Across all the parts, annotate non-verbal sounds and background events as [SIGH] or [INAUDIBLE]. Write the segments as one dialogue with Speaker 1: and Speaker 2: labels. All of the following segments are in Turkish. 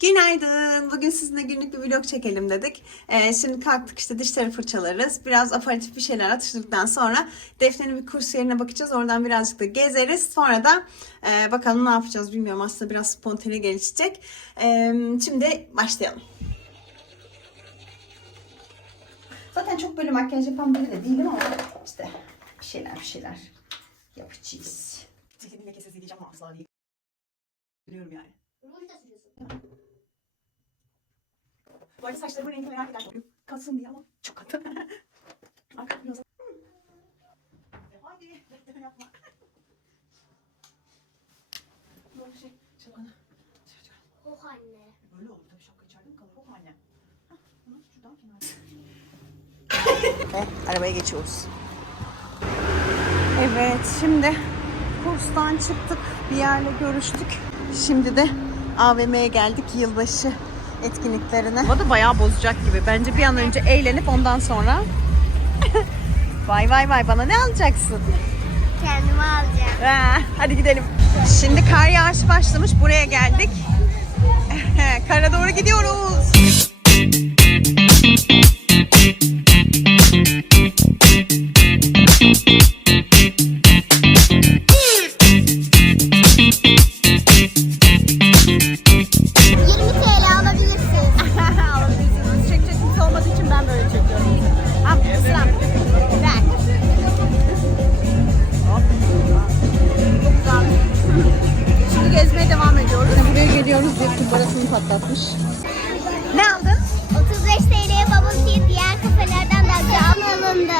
Speaker 1: Günaydın. Bugün sizinle günlük bir vlog çekelim dedik. Ee, şimdi kalktık işte dişleri fırçalarız. Biraz aparatif bir şeyler atıştırdıktan sonra Defne'nin bir kurs yerine bakacağız. Oradan birazcık da gezeriz. Sonra da e, bakalım ne yapacağız bilmiyorum. Aslında biraz spontane gelişecek. Ee, şimdi başlayalım. Zaten çok böyle makyaj yapan biri de değilim ama işte bir şeyler bir şeyler yapacağız. Cildimi lekesiz diyeceğim ama asla değil. Biliyorum yani.
Speaker 2: Ruj da sürüyorsun.
Speaker 1: Bu arada saçlarımın rengini merak çok kalsın diye ama çok katı. [LAUGHS] Arka biraz... Hadi yapma. Böyle şey, şapkanı.
Speaker 2: Oh anne.
Speaker 1: Böyle olur tabii şapka içeride mi kalır? Oh anne. Hah, bunu şuradan kenara. Arabaya geçiyoruz. Evet şimdi kurstan çıktık bir yerle görüştük. Şimdi de AVM'ye geldik yılbaşı etkinliklerine. Hava da bayağı bozacak gibi. Bence bir an önce eğlenip ondan sonra [LAUGHS] vay vay vay bana ne alacaksın?
Speaker 2: Kendime alacağım.
Speaker 1: Ha, hadi gidelim. Şimdi kar yağışı başlamış. Buraya geldik. [LAUGHS] Kara doğru gidiyoruz.
Speaker 2: Yirmi TL alabilirsin. [LAUGHS]
Speaker 1: Alabilirsiniz. Çekecek kimse olmadığı için ben böyle çekiyorum. Al sıram. Ver. Çok güzel. Şimdi gezmeye devam ediyoruz. Buraya geliyoruz diye kumbarasını patlatmış. Ne aldın?
Speaker 2: 35 TL'ye bubble tea diğer kafelerden de cam alındı.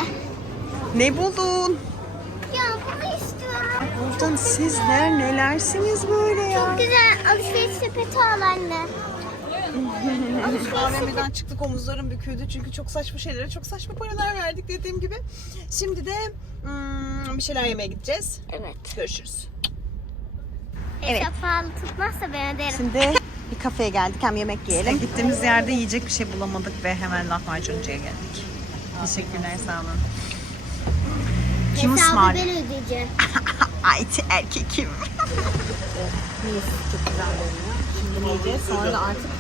Speaker 1: Ne buldun? Buradan sizler nelersiniz böyle ya?
Speaker 2: Çok güzel alışveriş sepeti al anne. [LAUGHS]
Speaker 1: AVM'den çıktık omuzlarım büküldü çünkü çok saçma şeylere çok saçma paralar verdik dediğim gibi. Şimdi de hmm, bir şeyler yemeye gideceğiz.
Speaker 2: Evet.
Speaker 1: Görüşürüz.
Speaker 2: Evet. Hesap pahalı tutmazsa ben öderim.
Speaker 1: Şimdi bir kafeye geldik hem yemek yiyelim. gittiğimiz yerde yiyecek bir şey bulamadık ve hemen lahmacuncuya geldik. Teşekkürler sağ olun. Kim
Speaker 2: Hesabı
Speaker 1: ısmarlıyor?
Speaker 2: ben ödeyeceğim. [LAUGHS]
Speaker 1: Ayt erkekim. Neyse çok güzel görünüyor. Şimdi yiyeceğiz sonra da artık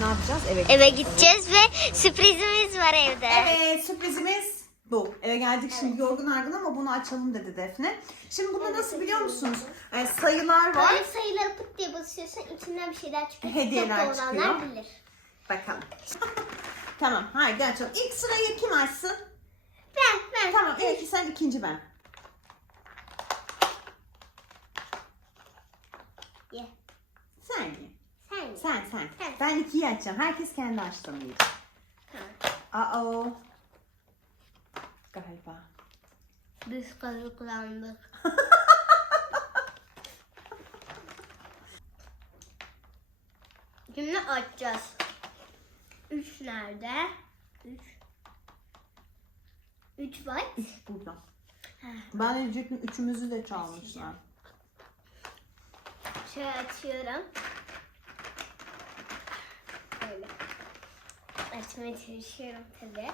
Speaker 1: ne yapacağız? Eve
Speaker 2: Eve gideceğiz ve sürprizimiz var evde.
Speaker 1: Evet sürprizimiz bu. Eve geldik şimdi yorgun argın ama bunu açalım dedi Defne. Şimdi bunda nasıl biliyor musunuz? Ee, sayılar var.
Speaker 2: Böyle sayıları pıt diye basıyorsan içinden bir şeyler çıkıyor.
Speaker 1: Hediyeler çıkıyor.
Speaker 2: olanlar bilir.
Speaker 1: Bakalım. [LAUGHS] tamam haydi açalım. İlk sırayı kim açsın?
Speaker 2: Ben, ben.
Speaker 1: Tamam ilk sen ikinci ben.
Speaker 2: Ye.
Speaker 1: Sen ye.
Speaker 2: Sen ye.
Speaker 1: Sen sen.
Speaker 2: Sen.
Speaker 1: Ben ikiyi açacağım. Herkes kendi açtığını yiyecek. Aa. Galiba.
Speaker 2: Biz kazıklandık. [LAUGHS] Şimdi açacağız. Üç nerede? Üç. Üç var.
Speaker 1: Burada. Ben diyecektim üçümüzü de çalmışlar.
Speaker 2: Şöyle açıyorum. Böyle. Açmaya çalışıyorum tabi.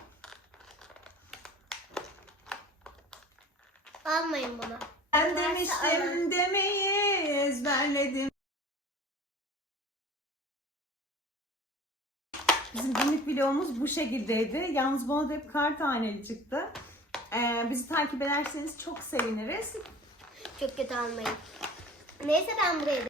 Speaker 2: Almayın bunu.
Speaker 1: Ben
Speaker 2: Varsa alın.
Speaker 1: demiştim demeyi ezberledim. Bizim günlük vlogumuz bu şekildeydi. Yalnız bana da hep kar taneli çıktı. Ee, bizi takip ederseniz çok seviniriz.
Speaker 2: Çok kötü almayın. Neyse ben buraya